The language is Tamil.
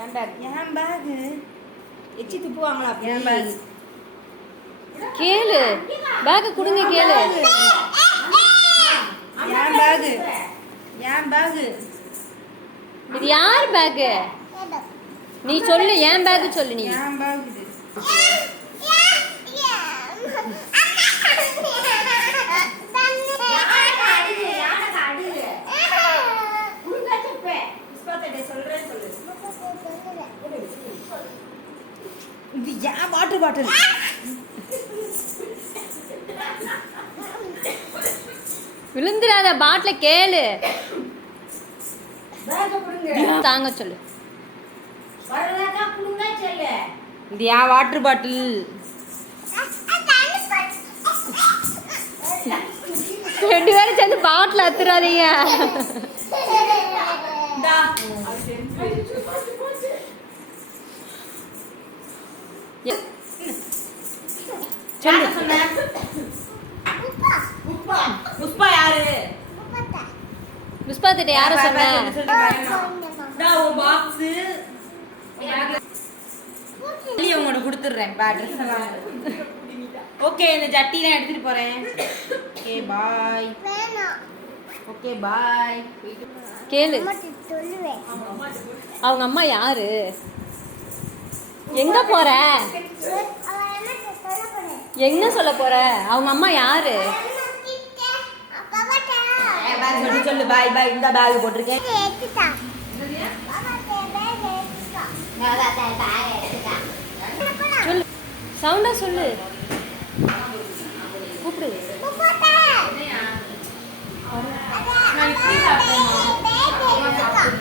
என் பேகு எச்சி துப்புவாங்களா? என் பேகு கேளு, பேக் கொடுங்க கேளு. என் பேகு, என் பேகு. இது யார் பேக்? நீ சொல்லு, என் பேக் சொல்லு. நீ என் பேக் இது. இது ஏன் வாட்டர் பாட்டில்? விழுந்துடாத பாட்டில கேளு. தாங்க சொல்லு. இது ஏன் வாட்டர் பாட்டில்? ரெண்டு பேரும் சேர்ந்து பாட்டில் அத்துறாதீங்க. புஷ்பா யாரு? புஷ்பா திட்ட யார சொன்ன? உங்கள்கிட்ட கொடுத்துட்றேன். ஓகே, இந்த ஜட்டிலாம் எடுத்துட்டு போறேன். Okay bye. Okay bye. கேளு, அவங்க அம்மா யாரு? எங்க போற? என்ன சொல்ல போற? அவங்க அம்மா யாரு? சொல்லு பாய் பாய். இந்த பேக் போட்டிருக்கேன். சொல்லு, சவுண்டா சொல்லு. கூப்பிடு. நான் இப்படி சாப்பிட்டேன்.